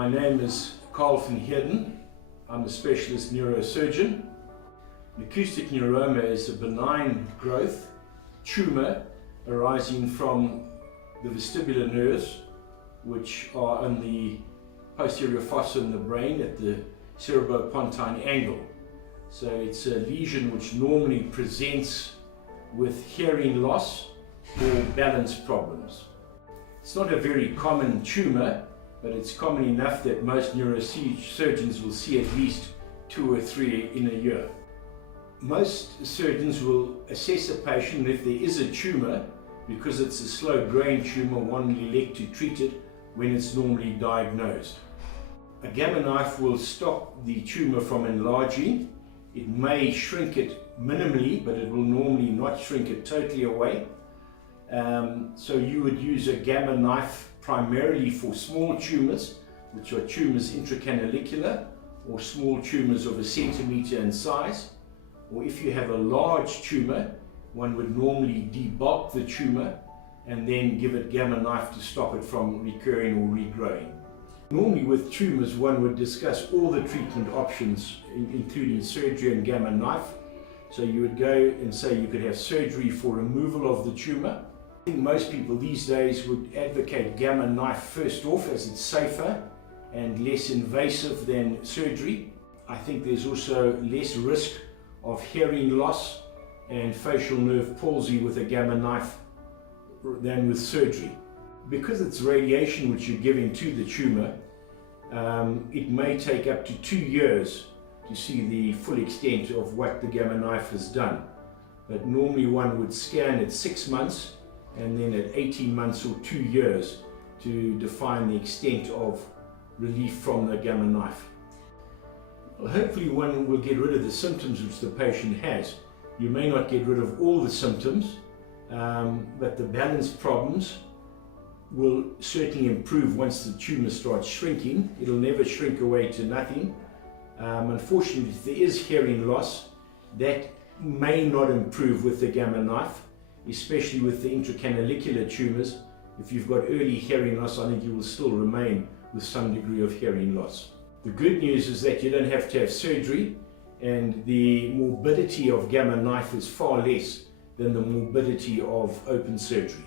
My name is Carle Van Heerden. I'm a specialist neurosurgeon. Acoustic neuroma is a benign growth, tumour arising from the vestibular nerves, which are on the posterior fossa in the brain at the cerebropontine angle. So it's a lesion which normally presents with hearing loss or balance problems. It's not a very common tumour, but it's common enough that most neurosurgeons will see at least 2 or 3 in a year. Most surgeons will assess a patient if there is a tumour. Because it's a slow-growing tumour, one will elect to treat it when it's normally diagnosed. A gamma knife will stop the tumour from enlarging. It may shrink it minimally, but it will normally not shrink it totally away. So you would use a gamma knife primarily for small tumours, which are tumours intracanalicular or small tumours of 1 centimetre in size. Or if you have a large tumour, one would normally debulk the tumour and then give it gamma knife to stop it from recurring or regrowing. Normally with tumours one would discuss all the treatment options, including surgery and gamma knife. So you would go and say you could have surgery for removal of the tumour. I think most people these days would advocate gamma knife first off, as it's safer and less invasive than surgery. I think there's also less risk of hearing loss and facial nerve palsy with a gamma knife than with surgery. Because it's radiation which you're giving to the tumour, it may take up to 2 years to see the full extent of what the gamma knife has done. But normally one would scan at 6 months and then at 18 months or 2 years to define the extent of relief from the gamma knife. Well, hopefully one will get rid of the symptoms which the patient has. You may not get rid of all the symptoms, but the balance problems will certainly improve once the tumour starts shrinking. It'll never shrink away to nothing. Unfortunately, if there is hearing loss, that may not improve with the gamma knife, especially with the intracanalicular tumours. If you've got early hearing loss, I think you will still remain with some degree of hearing loss. The good news is that you don't have to have surgery, and the morbidity of gamma knife is far less than the morbidity of open surgery.